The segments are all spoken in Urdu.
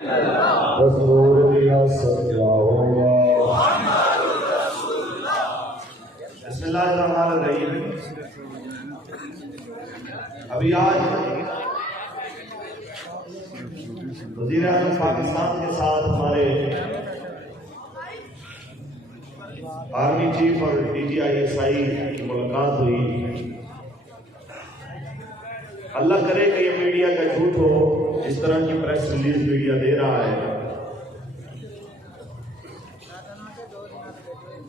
رسول ریاست کیا ہوگا؟ بسم اللہ الرحمن الرحیم۔ ابھی آج وزیر اعظم پاکستان کے ساتھ ہمارے آرمی چیف اور DGI کی ملاقات ہوئی۔ اللہ کرے کہ یہ میڈیا کا جھوٹ ہو، اس طرح کی پریس ریلیز میڈیا دے رہا ہے۔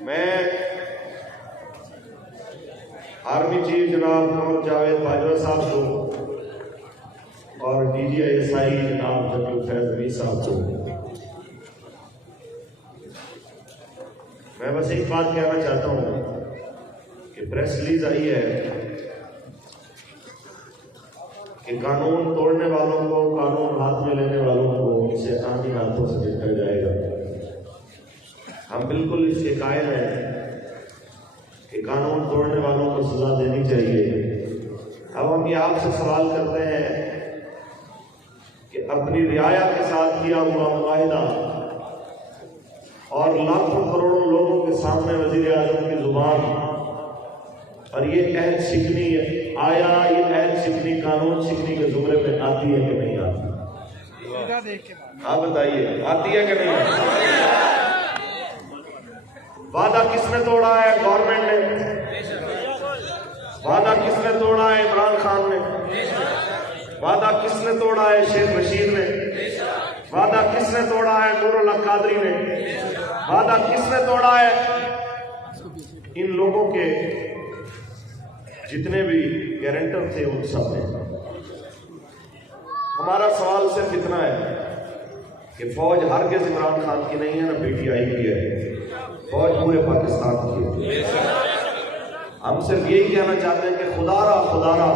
میں آرمی چیف جناب قمر جاوید باجوہ صاحب کو اور DGI جناب جنرل فیض علی صاحب کو میں بس ایک بات کہنا چاہتا ہوں کہ پریس ریلیز آئی ہے کہ قانون توڑنے والوں کو، قانون ہاتھ میں لینے والوں کو ان سے آنی ہاتھوں سے نکل جائے گا۔ ہم بالکل اس کے قائل ہیں کہ قانون توڑنے والوں کو سزا دینی چاہیے۔ اب ہم یہ آپ سے سوال کرتے ہیں کہ اپنی رعایا کے ساتھ کیا ہوا معاہدہ اور لاکھوں کروڑوں لوگوں کے سامنے وزیر اعظم کی زبان اور یہ عہد شکنی ہے، آیا یہ عہد شکنی قانون شکنی کے زمرے میں آتی ہے کہ نہیں آتی؟ آپ بتائیے، آتی ہے کہ نہیں آتی؟ وعدہ کس نے توڑا ہے؟ گورنمنٹ نے۔ وعدہ کس نے توڑا ہے؟ عمران خان نے۔ وعدہ کس نے توڑا ہے؟ شیخ رشید نے۔ وعدہ کس نے توڑا ہے؟ نور اللہ قادری نے۔ وعدہ کس نے توڑا ہے؟ ان لوگوں کے جتنے بھی گارنٹر تھے ان سب نے۔ ہمارا سوال صرف اتنا ہے کہ فوج ہرگز عمران خان کی نہیں ہے، نہ PTI کی ہے، فوج پورے پاکستان کی ہے۔ ہم صرف یہی کہنا چاہتے ہیں کہ خدا را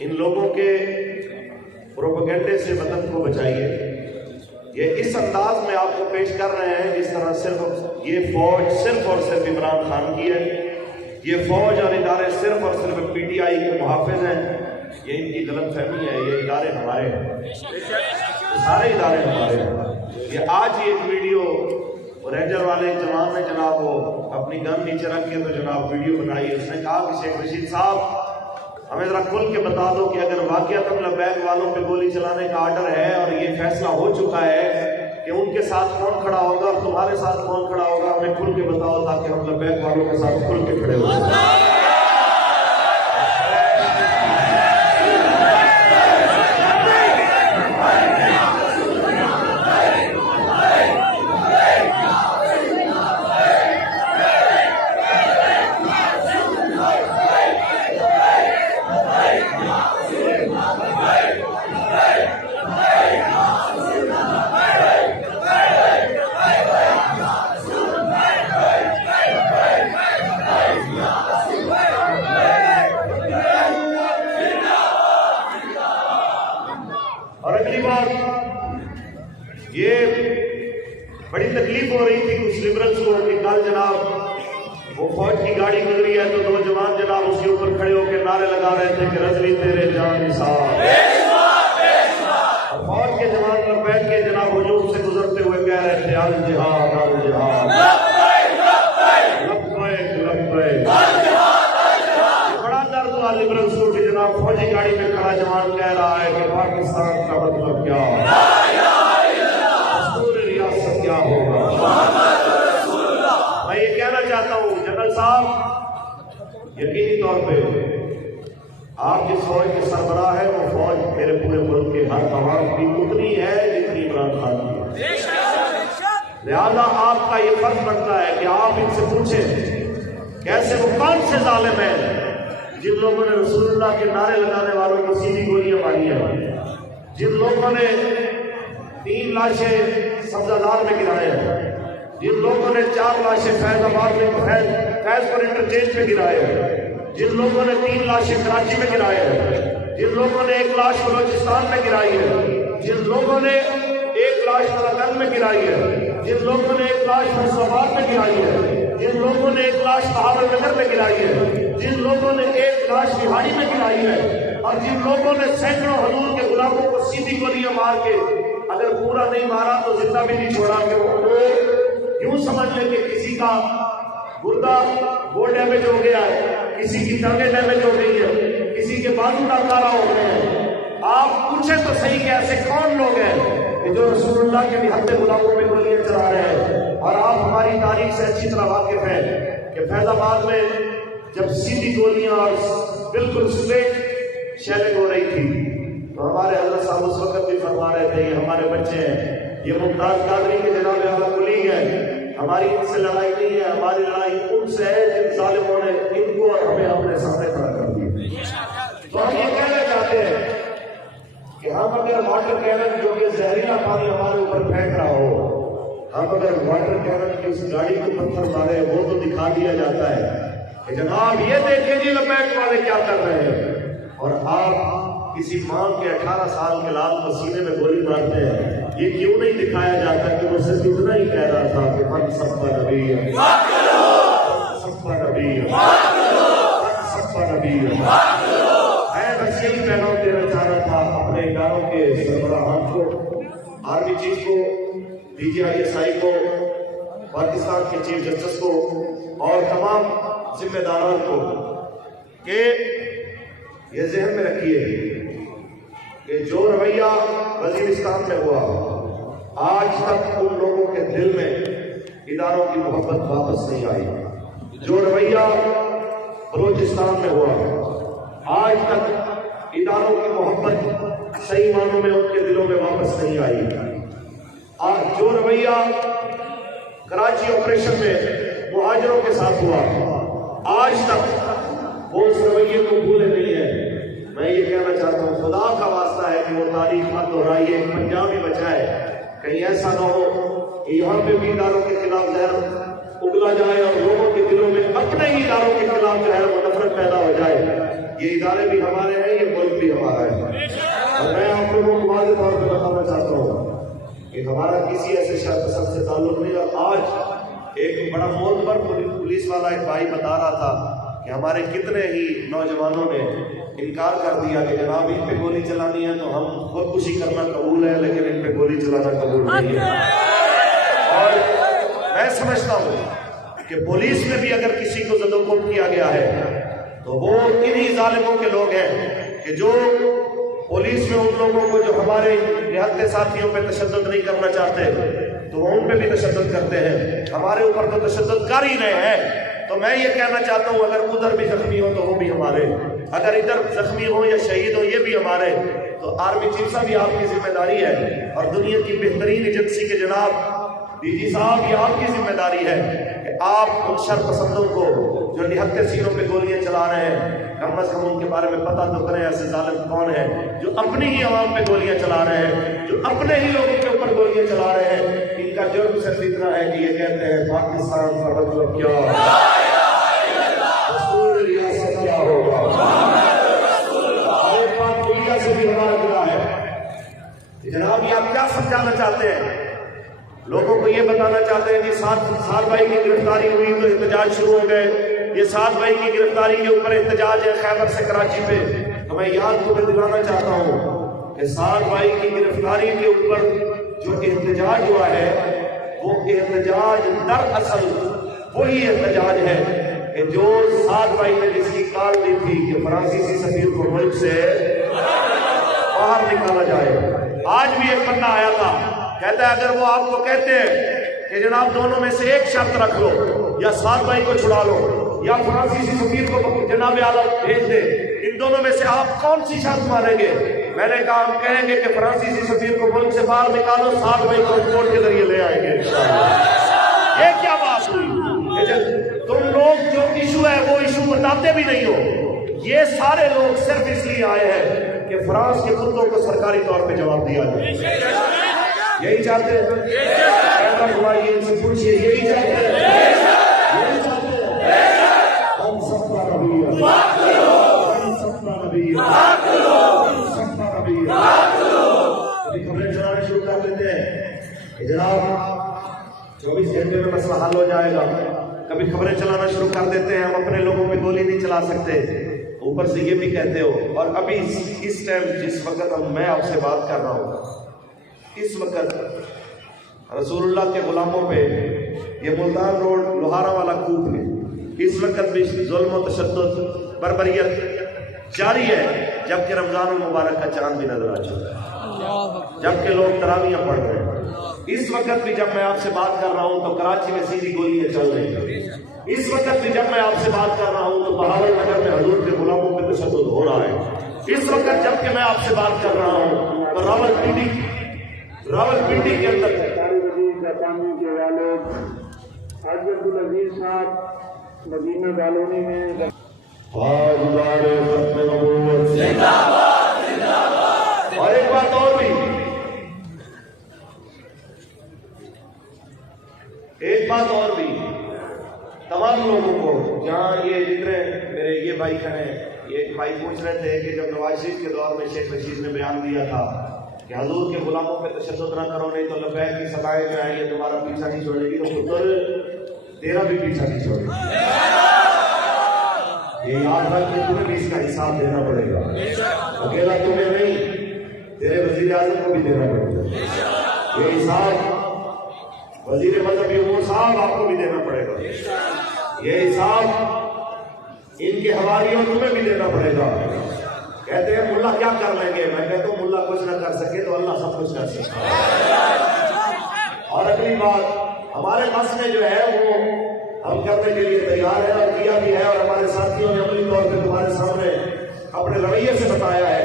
ان لوگوں کے پروپیگنڈے سے وطن کو بچائیے۔ یہ اس انداز میں آپ کو پیش کر رہے ہیں جس طرح صرف یہ فوج صرف اور صرف عمران خان کی ہے، یہ فوج اور ادارے صرف اور صرف PTI کے محافظ ہیں۔ یہ ان کی غلط فہمی ہے، یہ ادارے ہمارے ہیں، سارے ادارے ہمارے ہیں۔ یہ آج ہی ایک ویڈیو رینجر والے جوان نے جناب وہ اپنی گن نیچے رکھ کے تو جناب ویڈیو بنائی، اس نے کہا کہ شیخ رشید صاحب ہمیں ذرا کھل کے بتا دو کہ اگر واقعتاً لبیک والوں پہ گولی چلانے کا آرڈر ہے اور یہ فیصلہ ہو چکا ہے کہ ان کے ساتھ کون کھڑا ہوگا اور تمہارے ساتھ کون کھڑا ہوگا، ہمیں کھل کے بتاؤ تاکہ ہم لبیک والوں کے ساتھ کھل کے کھڑے ہو جائیں۔ اور اگلی بات یہ بڑی تکلیف ہو رہی تھی کچھ لبرلز کو کہ کل جناب وہ فوج کی گاڑی گزری ہے تو دو جوان جناب اس کے اوپر کھڑے ہو کے نعرے لگا رہے تھے کہ رضوی تیرے جان نثار، اور فوج کے جوان پر بیٹھ کے جناب ہجوم سے گزرتے ہوئے کہہ رہے تھے الجہاد الجہاد لبیک لبیک۔ بڑا درد ہوا لبرلز کو کہ جناب فوجی گاڑی میں کھڑا جوان کہہ رہا ہے کہ پاکستان کا مطلب کیا رسول ریاست کیا ہوگا۔ میں یہ کہنا چاہتا ہوں جنرل صاحب، یقینی طور پہ آپ جس فوج کے سربراہ ہے وہ فوج میرے پورے ملک کے ہر عوام کی اتنی ہے جتنی عمران خان کی ہے، لہذا آپ کا یہ فرض بنتا ہے کہ آپ ان سے پوچھیں کیسے وہ کون سے ظالم ہیں جن لوگوں نے رسول اللہ کے نعرے لگانے والوں کو سیدھی گولیاں ماری ہیں، جن لوگوں نے 3 لاشیں سبزہ میں گرائے ہیں، جن لوگوں نے 4 لاشیں فیض آباد میں فیض پر انٹرچینج میں گرائے ہیں، جن لوگوں نے 3 لاشیں کراچی میں گرائے ہیں، جن لوگوں نے 1 لاش بلوچستان میں گرائی ہے، جن لوگوں نے 1 لاش تراکند میں گرائی ہے، جن لوگوں نے 1 لاش فیصل آباد میں گرائی ہے، جن لوگوں نے ایک لاش بہاول نگر میں گرائی ہے، جن لوگوں نے ایک لاش بہاڑی میں گرائی ہے، اور جن لوگوں نے سینکڑوں حضور کے غلاموں کو سیدھی گولیاں مار کے اگر پورا نہیں مارا تو زندہ بھی نہیں چھوڑا، کہ وہ لوگ یوں سمجھ لیں کہ کسی کا گردہ وہ ڈیمیج ہو گیا ہے، کسی کی ٹانگیں ڈیمیج ہو گئی ہے، کسی کے بازو ناکارہ ہو گئے ہیں۔ آپ پوچھیں تو صحیح کہ ایسے کون لوگ ہیں کہ جو رسول اللہ کے نہتے غلاموں میں گولیاں چلا رہے ہیں؟ اور آپ ہماری تاریخ سے اچھی طرح واقف ہیں کہ فیض آباد میں جب سیدھی گولیاں اور بالکل اسٹریٹ شیلنگ ہو رہی تھی تو ہمارے حضرت صاحب اس وقت بھی فرما رہے تھے یہ ہمارے بچے ہیں، یہ ممتاز قادری کے جناب اعلیٰ کلیگ ہے، ہماری ان سے لڑائی نہیں ہے، ہماری لڑائی ان سے ہے جن ظالموں نے ان کو اور ہمیں اپنے سامنے کھڑا کر دیا۔ تو ہم یہ کہنا چاہتے ہیں کہ ہم اگر واٹر کینن جو کہ زہریلا پانی ہمارے اوپر پھینک رہا ہو، ہم اگر واٹر کینن کی اس گاڑی کو پتھر مارے وہ تو دکھا دیا جاتا ہے کہ جناب یہ دیکھیں جی لپیٹ والے کیا کر رہے ہیں، اور آپ کسی ماں کے 18 سال کے لال پسینے میں گولی مارتے ہیں۔ یہ کیوں نہیں دکھایا جاتا کہ وہ صرف اتنا ہی کہہ رہا تھا کہ من سب کا نبی ہے، سب کا نبی ہے، سب کا نبی ہے۔ میں بس یہی پیغام دینا چاہ رہا تھا اپنے اداروں کے سربراہان کو، آرمی چیف کو، D G I S I کو، پاکستان کے چیف جسٹس کو اور تمام ذمہ داران کو کہ یہ ذہن میں رکھیے کہ جو رویہ وزیرستان میں ہوا آج تک ان لوگوں کے دل میں اداروں کی محبت واپس نہیں آئی، جو رویہ بلوچستان میں ہوا آج تک اداروں کی محبت صحیح معنوں میں ان کے دلوں میں واپس نہیں آئی، آج جو رویہ کراچی آپریشن میں مہاجروں کے ساتھ ہوا آج تک وہ اس رویے کو بھولے نہیں ہے۔ میں یہ کہنا چاہتا ہوں خدا کا واسطہ ہے کہ وہ تاریخ مت دہرائیے، پنجاب ہی بچا ہے، کہیں ایسا نہ ہو کہ یہاں پہ بھی اداروں کے خلاف زہر اگلا جائے اور لوگوں کے دلوں میں اپنے ہی اداروں کے خلاف جو ہے وہ نفرت پیدا ہو جائے۔ یہ ادارے بھی ہمارے ہیں، یہ ملک بھی ہمارا ہے، اور میں آپ لوگوں کو واضح طور پہ بتانا چاہتا ہوں کہ ہمارا کسی ایسے شخص پسند سے تعلق نہیں ہے۔ آج ایک بڑا مول پر پولیس والا ایک بھائی بتا رہا تھا کہ ہمارے کتنے ہی نوجوانوں نے انکار کر دیا کہ جناب ان پہ گولی چلانی ہے تو ہم خودکشی کرنا قبول ہے لیکن ان پہ گولی چلانا قبول نہیں ہے۔ اور میں سمجھتا ہوں کہ پولیس میں بھی اگر کسی کو زد و کوب کیا گیا ہے تو وہ انہی ظالموں کے لوگ ہیں کہ جو پولیس میں ان لوگوں کو جو ہمارے نہتے ساتھیوں پہ تشدد نہیں کرنا چاہتے تو وہ ان پہ بھی تشدد کرتے ہیں، ہمارے اوپر تو تشدد کر ہی رہے ہیں۔ تو میں یہ کہنا چاہتا ہوں اگر ادھر بھی زخمی ہو تو وہ بھی ہمارے، اگر ادھر زخمی ہو یا شہید ہو یہ بھی ہمارے۔ تو آرمی چیف صاحب یہ آپ کی ذمہ داری ہے، اور دنیا کی بہترین ایجنسی کے جناب ڈی جی صاحب یہ آپ کی ذمہ داری ہے کہ آپ ان شر پسندوں کو جو نہتے سینوں پہ گولیاں چلا رہے ہیں کم از کم ان کے بارے میں پتہ تو کریں ایسے ظالم کون ہیں جو اپنی ہی عوام پہ گولیاں چلا رہے ہیں، جو اپنے ہی لوگوں کے اوپر گولیاں چلا رہے ہیں۔ ان کا جرم صرف اتنا ہے کہ یہ کہتے ہیں پاکستان کا مطلب کیا رسول ریاست کیا ہوگا، ہمارے پاس دنیا سے بھی ہمارا گرا ہے۔ جناب یہ آپ کیا سمجھانا چاہتے ہیں؟ لوگوں کو یہ بتانا چاہتے ہیں کہ سعد بھائی کی گرفتاری ہوئی تو احتجاج شروع ہو گئے، یہ سعد بھائی کی گرفتاری کے اوپر احتجاج ہے خیبر سے کراچی پہ۔ تو میں یاد کو دلانا چاہتا ہوں کہ سعد بھائی کی گرفتاری کے اوپر جو احتجاج ہوا ہے وہ احتجاج دراصل وہی احتجاج ہے کہ جو سعد بھائی نے جس کی کال دی تھی کہ فرانسیسی سفیر کو ملک سے باہر نکالا جائے۔ آج بھی ایک بندہ آیا تھا کہتا ہے اگر وہ آپ کو کہتے ہیں کہ جناب دونوں میں سے ایک شرط رکھ لو، یا سعد بھائی کو چھڑا لو یا فرانسیسی سفیر کو جناب اعلیٰ بھیج دے، ان دونوں میں سے آپ کون سی شرط مانیں گے؟ میں نے کہا ہم کہیں گے کہ فرانسیسی سفیر کو ملک سے باہر نکالو، سعد بھائی کو کورٹ کے ذریعے لے آئیں گے۔ یہ کیا بات ہوئی؟ تم لوگ جو ایشو ہے وہ ایشو بتاتے بھی نہیں ہو۔ یہ سارے لوگ صرف اس لیے آئے ہیں کہ فرانس کے کتوں کو سرکاری طور پہ جواب دیا جائے، یہی چاہتے ہیں؟ ان سے پوچھئے یہی چاہتے ہیں؟ یہی چاہتے ہیں؟ ہم سب کا نبی ہے، ہم سب کا نبی ہے، ہم سب کا نبی ہے۔ ابھی خبریں چلانے شروع کر دیتے ہیں کہ جناب 24 گھنٹے میں مسئلہ حل ہو جائے گا، کبھی خبریں چلانا شروع کر دیتے ہیں، ہم اپنے لوگوں پہ گولی نہیں چلا سکتے، اوپر سے یہ بھی کہتے ہو۔ اور ابھی اس ٹائم جس وقت میں آپ سے بات کر رہا ہوں، اس وقت رسول اللہ کے غلاموں پہ یہ ملتان روڈ لوہارا والا کوپ ہے، اس وقت بھی ظلم و تشدد بربریت جاری ہے، جبکہ رمضان المبارک کا چاند بھی نظر آ چکا ہے، جبکہ لوگ تراویاں پڑھ رہے ہیں۔ اس وقت بھی جب میں آپ سے بات کر رہا ہوں تو کراچی میں سیدھی گولیاں چل رہی ہیں، اس وقت بھی جب میں آپ سے بات کر رہا ہوں تو بہاول نگر میں حضور کے غلاموں پہ تشدد ہو رہا ہے، اس وقت جب کہ میں آپ سے بات کر رہا ہوں تو راولپنڈی کے اندر جاپانی کے والد حاج عبدالعزیز صاحب مدینہ کالونی میں تاجدار ختم نبوت زندہ باد زندہ باد۔ اور ایک بات اور بھی، تمام لوگوں کو، جہاں یہ جتنے میرے یہ بھائی کھڑے ہیں، یہ بھائی پوچھ رہے تھے کہ جب نواز شریف کے دور میں شیخ رشید نے بیان دیا تھا کہ حضور کے غلاموں پہ تشدد نہ کرو نہیں تو لبیک کی صدائیں جو ہیں یہ تمہارا پیچھا نہیں چھوڑے گی، تو پتر تیرا بھی پیچھا نہیں چھوڑے گی۔ یہ یاد رکھ کہ تمہیں بھی اس کا حساب دینا پڑے گا، اکیلا تمہیں نہیں، تیرے وزیر اعظم کو بھی دینا پڑے گا یہ حساب، وزیر مذہبی امور صاحب آپ کو بھی دینا پڑے گا یہ حساب، ان کے حوالیوں تمہیں بھی دینا پڑے گا۔ کہتے ہیں ملا کیا کر لیں گے، میں کہتا ہوں ملا کچھ نہ کر سکے تو اللہ سب کچھ کر سکے۔ اور اگلی بات، ہمارے مسئلے جو ہے وہ ہم کرنے کے لیے تیار ہے اور کیا بھی ہے، اور ہمارے ساتھیوں نے عملی طور پہ تمہارے سامنے اپنے رویے سے بتایا ہے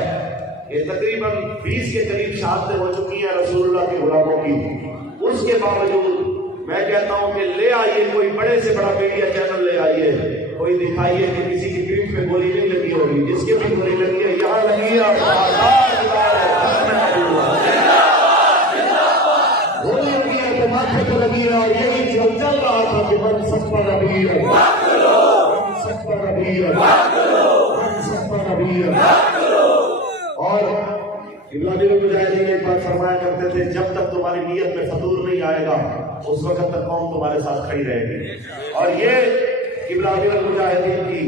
کہ تقریباً 20 کے قریب شہادتیں ہو چکی ہیں رسول اللہ کے غلاموں کی، اس کے باوجود میں کہتا ہوں کہ لے آئیے کوئی بڑے سے بڑا میڈیا چینل لے آئیے، کوئی دکھائیے کہ کسی کی پیٹھ پہ گولی نہیں لگی ہوگی، جس کے بھی گولی لگی ہے یہاں لگی ہے، گولی لگی ہے تو ماتھے پہ لگی ہے، اور یہی جو چل رہا تھا کہ من سب پر نبی ہے، من سب پر نبی ہے، من سب پر نبی ہے۔ اور ابراہیم المجاہدین ایک بات فرمایا کرتے تھے، جب تک تمہاری نیت میں فطور نہیں آئے گا اس وقت تک قوم تمہارے ساتھ کھڑی رہے گی، اور یہ ابراہیم المجاہدین کی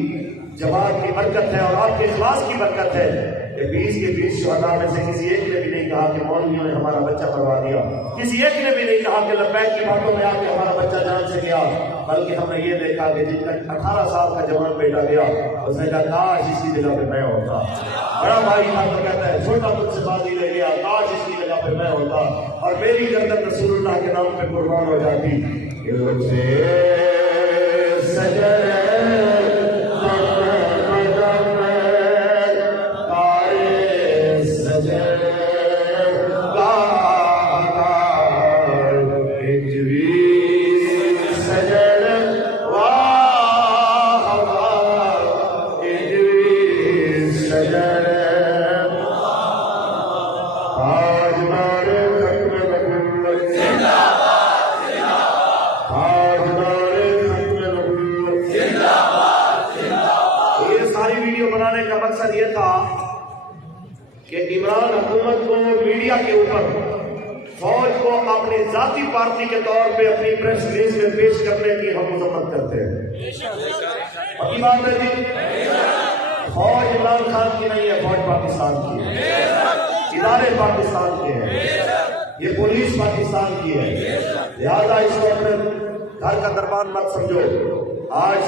جماعت کی برکت ہے اور آپ کے اخلاص کی برکت ہے کہ 20 کے 20 شہداء میں سے کسی ایک نے بھی نہیں کہا کہ مولویوں نے ہمارا بچہ مروا دیا، کسی ایک نے بھی نہیں کہا کہ لبیک کی باتوں میں آ کے ہمارا بچہ جان سے گیا، بلکہ ہم نے یہ دیکھا کہ جن کا 18 سال کا جوان بیٹا گیا اس نے کہا کاش اس کی جگہ پہ میں ہوتا، بڑا بھائی تھا تو کہتا ہے چھوٹا مجھ سے بازی لے گیا، کاش اس کی جگہ پہ میں ہوتا اور میری گردن رسول اللہ کے نام پہ قربان ہو جاتی۔ عمران حکومت کو میڈیا کے اوپر فوج کو اپنی ذاتی پارٹی کے طور پہ اپنی پریس ریلیز میں پیش کرنے کی ہم مذمت کرتے ہیں۔ پکی بات ہے جی، فوج عمران خان کی نہیں ہے، فوج پاکستان کی ہے، ادارے پاکستان کے ہیں، یہ پولیس پاکستان کی ہے، لہذا اس کو اپنے گھر کا دربان مت سمجھو۔ آج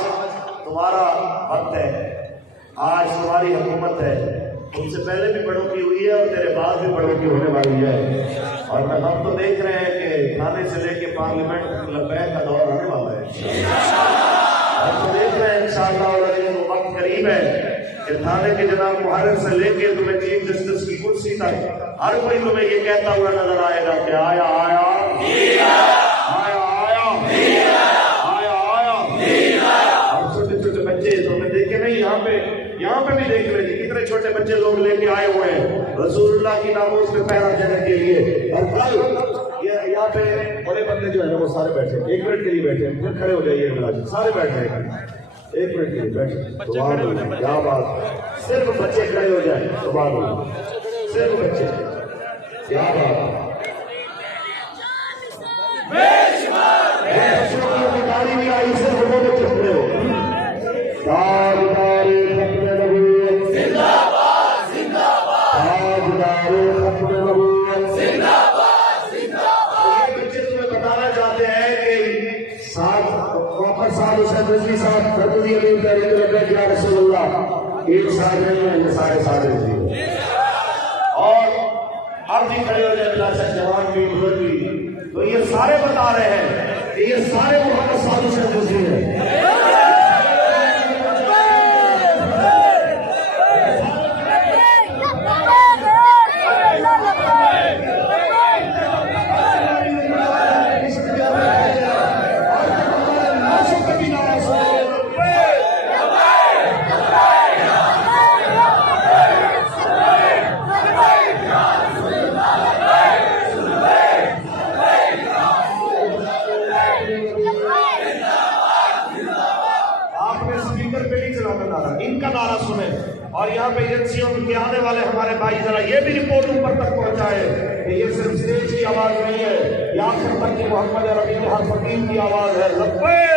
تمہارا وقت ہے، آج تمہاری حکومت ہے، تم سے پہلے بھی بڑوں کی ہوئی ہے اور تیرے بعد بھی بڑوں کی ہونے والی ہے، اور ہم تو دیکھ رہے ہیں کہ تھانے سے لے کے پارلیمنٹ لبیک کا دور آنے والا ہے، ہم تو دیکھ رہے ہیں انشاءاللہ وہ وقت قریب ہے کہ تھانے کے جناب محرر سے لے کے تمہیں چیف جسٹس کی کرسی تک ہر کوئی تمہیں یہ کہتا ہوا نظر آئے گا کہ آیا آیا آیا آیا آیا آیا۔ اور چھوٹے چھوٹے بچے تمہیں دیکھے نہیں، یہاں پہ بھی دیکھ رہے ہیں کتنے چھوٹے بچے لوگ لے کے آئے ہوئے ہیں رسول اللہ کی ناموس پہ پہرا دینے کے لیے، اور کل یہاں پہ بڑے بندے جو ہے نا وہ سارے بیٹھے، 1 منٹ کے لیے بیٹھے، پھر کھڑے ہو جائیے، سارے بیٹھ رہے ہیں 1 منٹ کے لیے بیٹھے۔ سبحان اللہ، کیا بات، صرف بچے کھڑے ہو جائیں، سبحان اللہ، صرف بچے، کیا بات۔ باری نہیں آئی صرف انہوں نے چکنے ہو تاجدار ختم نبوت زندہ باد زندہ باد تاجدار ختم نبوت زندہ باد زندہ باد یہ بچے تمہیں بتانا چاہتے ہیں کہ ساتھ واپس ساتھ حسین رضوی صاحب رضوی علی تحریک لبیک یا رسول اللہ ایک ساتھ نہیں ہے یہ سارے ساتھ رہتی ہے اور اب بھی کھڑے ہو جائے اللہ سے جوان بھی بزرگ بھی تو یہ سارے بتا رہے ہیں کہ یہ سارے محمد صاحب سے دوسری ہیں ان کا نعرہ سنیں اور یہاں پہ ایجنسیوں کے آنے والے ہمارے بھائی ذرا یہ بھی رپورٹ اوپر تک پہنچائے کہ یہ صرف اسٹیج کی آواز نہیں ہے یہ آخر تک کی محمد عربی کے ہر فقیر کی آواز ہے لبیک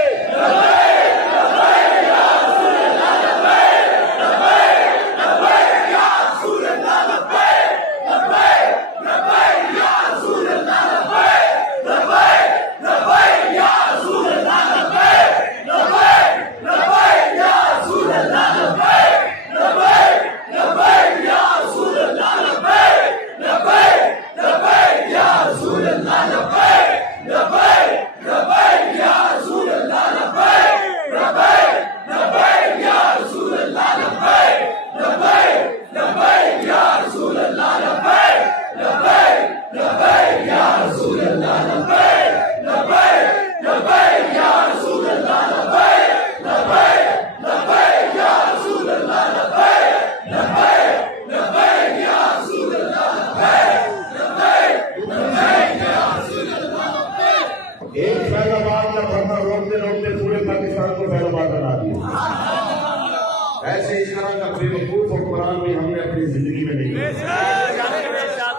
ایسے اس طرح کا بے وقوف حکمران بھی ہم نے اپنی زندگی میں نہیں کیا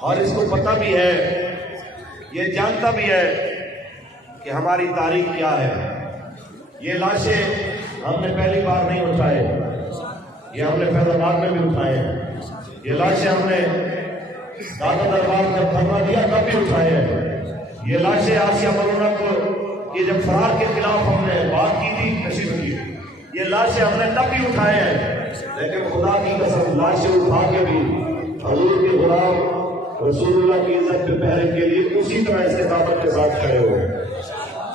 اور اس کو پتہ بھی ہے یہ جانتا بھی ہے کہ ہماری تاریخ کیا ہے یہ لاشیں ہم نے پہلی بار نہیں اٹھائے یہ ہم نے فیض آباد میں بھی اٹھائے ہیں یہ لاشیں ہم نے دادا دربار جب دھرنا دیا تب بھی اٹھائے ہیں یہ لاشیں آسیہ ملونہ کو یہ جب فرار کے خلاف ہم نے بات کی تھی تشریف کی یہ لاشیں ہم نے تب بھی اٹھائے ہیں لیکن خدا کی قسم لاشیں اٹھا کے بھی حضور کے غلام رسول اللہ کی عزت پہ پہرے کے لیے اسی طرح استقامت کے ساتھ کھڑے ہوئے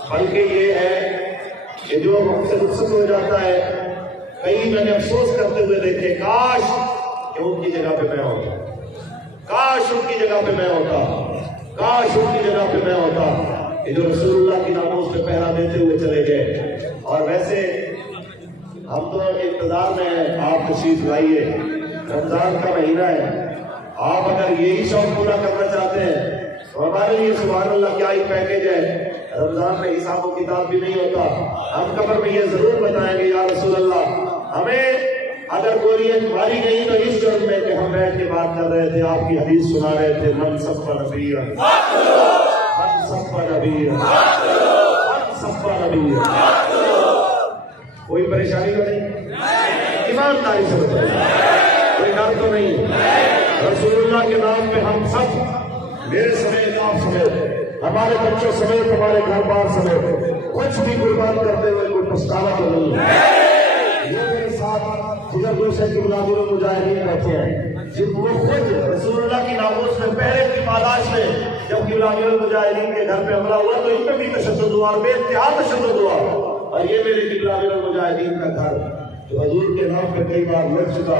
بلکہ یہ ہے کہ جو ہم سے رخصت ہو جاتا ہے کئی میں نے افسوس کرتے ہوئے دیکھے کاش کہ ان کی جگہ پہ میں ہوتا کاش ان کی جگہ پہ میں ہوتا کاش ان کی جگہ پہ میں ہوتا کہ جو رسول اللہ کی ناموز پہ پہرا دیتے ہوئے چلے گئے اور ویسے ہم تو انتظار میں ہیں آپ تشریف لائیے رمضان کا مہینہ ہے آپ اگر یہی شوق پورا کرنا چاہتے ہیں تو ہمارے لیے سبحان اللہ کیا ہی پیکیج ہے رمضان میں حساب و کتاب بھی نہیں ہوتا ہم قبر میں یہ ضرور بتائیں گے یا رسول اللہ ہمیں اگر کوئی ماری گئی تو اس جرم میں کہ ہم بیٹھ کے بات کر رہے تھے آپ کی حدیث سنا رہے تھے من صفا نبیہ من صفا نبیہ من صفا نبیہ کوئی پریشانی تو نہیں ایمانداری سے بتائیے کوئی ڈر تو نہیں رسول اللہ کے نام پہ ہم سب میرے سمیت آپ سمیت ہمارے بچوں سمیت ہمارے گھر بار سمیت کچھ بھی قربان کرتے ہوئے کوئی پچھتاوا تو نہیں ہے یہ میرے ساتھ جدھر دوسرے کی بلادر مجاہدین رہتے ہیں جب وہ خود رسول اللہ کی ناموز میں پہلے کی پاداش میں جب کی بلادر مجاہدین کے گھر پہ حملہ ہوا تو ان پہ بھی تشدد ہوا اور بے انتہا تشدد ہوا اور یہ میرے قبلہ المجاہدین کا گھر جو حضور کے نام پہ کئی بار لگ چکا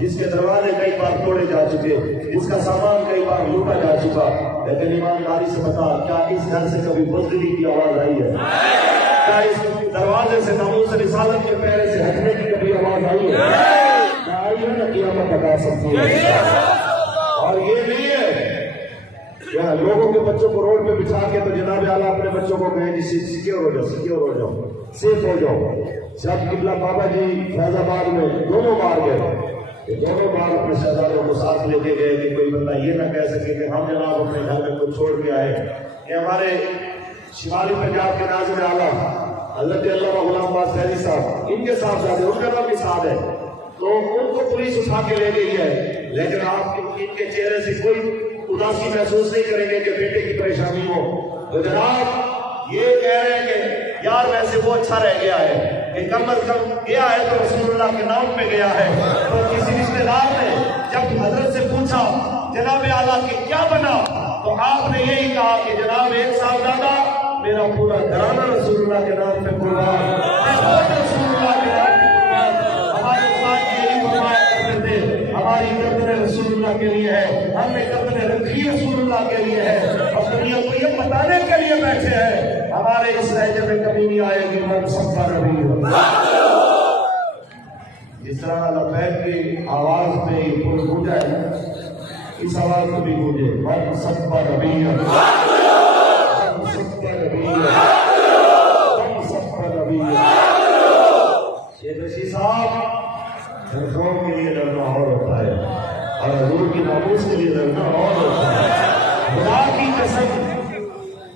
جس کے دروازے کئی بار توڑے جا چکے جس کا سامان کئی بار لوٹا جا چکا لیکن ایمانداری سے بتا کیا اس گھر سے کبھی بزدلی کی آواز آئی ہے کیا اس دروازے سے ناموس رسالت کے پہرے سے ہٹنے کی کبھی آواز آئی ہے کیا آئی ہے نہ قیامت بتا سکتی ہے اور یہ نہیں ہے لوگوں کے بچوں کو روڈ پہ بچھا کے تو جناب اعلیٰ اپنے بچوں کو کہیں جی سیکیور ہو جاؤ سیف ہو جاؤ جب قبلہ بابا جی فیض آباد میں دونوں بار گئے دونوں بار اپنے شہزادوں کو ساتھ لے کے گئے کہ کوئی بندہ یہ نہ کہہ سکے کہ ہم جناب اپنے گھر میں کچھ چھوڑ کے آئے یہ ہمارے شمالی پنجاب کے ناظر اعلیٰ حضرت علامہ غلام عباس سہری صاحب، ان کے صاحبزادے، ان کا نام بھی صاحب ہے، تو ان کو پولیس اٹھا کے لے گئی ہے، لیکن آپ ان کے چہرے سے کوئی اداسی محسوس نہیں کریں گے کہ بیٹے کی پریشانی ہو۔ تو جناب یہ کہہ رہے ہیں کہ یار ویسے وہ اچھا رہ گیا ہے کہ کم از کم گیا ہے تو رسول اللہ کے نام پہ گیا ہے۔ تو کسی رشتے دار نے جب حضرت سے پوچھا جناب اعلیٰ کہ کیا بنا، تو آپ نے یہی کہا کہ جناب ایک صاحبزادہ میرا پورا گھرانہ رسول اللہ کے نام پہ قربان، میں خود رسول اللہ کے نام پہ قربان۔ ہمارے ساتھ یہی فرمایا کرتے تھے ہماری گردن رسول اللہ کے لیے ہے، ہم نے گردن رکھی رسول اللہ کے لیے ہے، اور دنیا کو یہ بتانے کے لیے بیٹھے ہیں ہمارے اس لہجے میں کبھی نہیں آئے گی من سب نبی ہو۔ جس طرح لبیک کی آواز میں یہ پور گونجا ہے، اس آواز میں بھی گونجے من سب نبی ہو، شیخ رشید صاحب جھرکھوں کے لیے لڑنا اور ہوتا ہے اور حضور کی ناموس کے لیے لڑنا اور ہوتا ہے۔ خدا کی قسم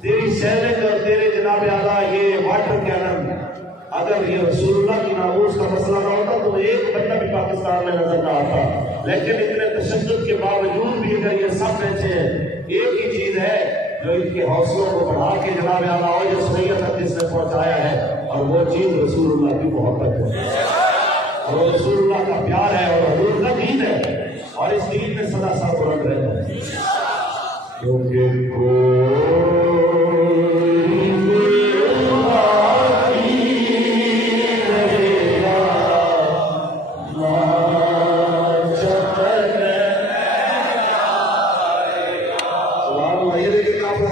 تیری سینک اور تیرے جناب اعلیٰ یہ واٹر کینن، اگر یہ رسول اللہ کی ناموس کا مسئلہ نہ ہوتا تو ایک بندہ بھی پاکستان میں نظر نہ آتا، لیکن اتنے تشدد کے باوجود بھی اگر یہ سب بیٹھے ہیں، ایک ہی چیز ہے جو ان کے حوصلوں کو بڑھا کے جناب اعلیٰ اور جو سنیت تک جس نے پہنچایا ہے، اور وہ چیز رسول اللہ کی محبت ہے اور رسول اللہ کا پیار ہے اور حضور کا دین ہے، اور اس دین میں سدا سر بلند رہتا ہے۔ کیونکہ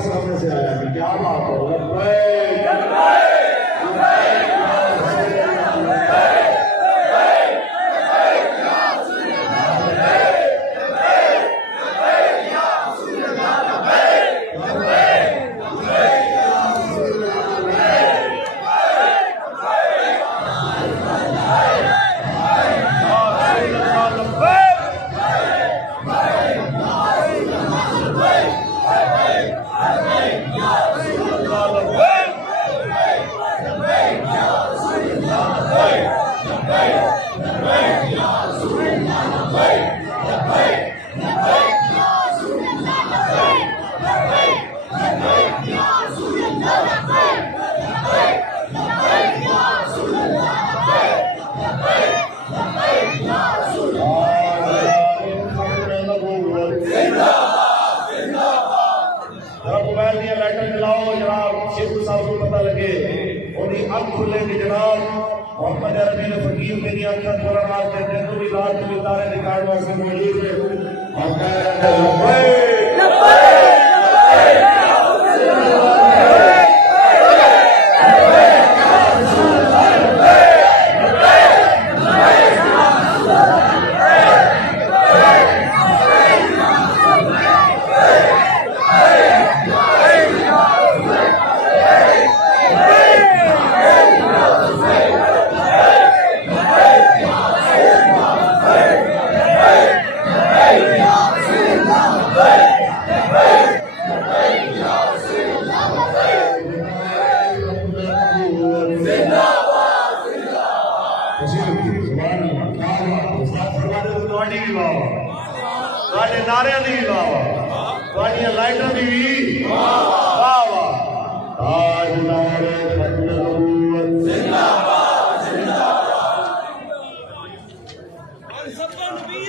سامنے سے آیا کہ کیا بات ہے، کھلے کہ جناب محمد عربی نے فقیر میری آنکھیں تھوڑا مار کہتے ہیں تو بھی رات میں تارے نکال واسطے موجود ہے اور کہہ رہے ہیں نعرے دی واہ واہ لائٹر دی واہ واہ تاجدار ختم نبوت زندہ باد زندہ باد اور سب نبی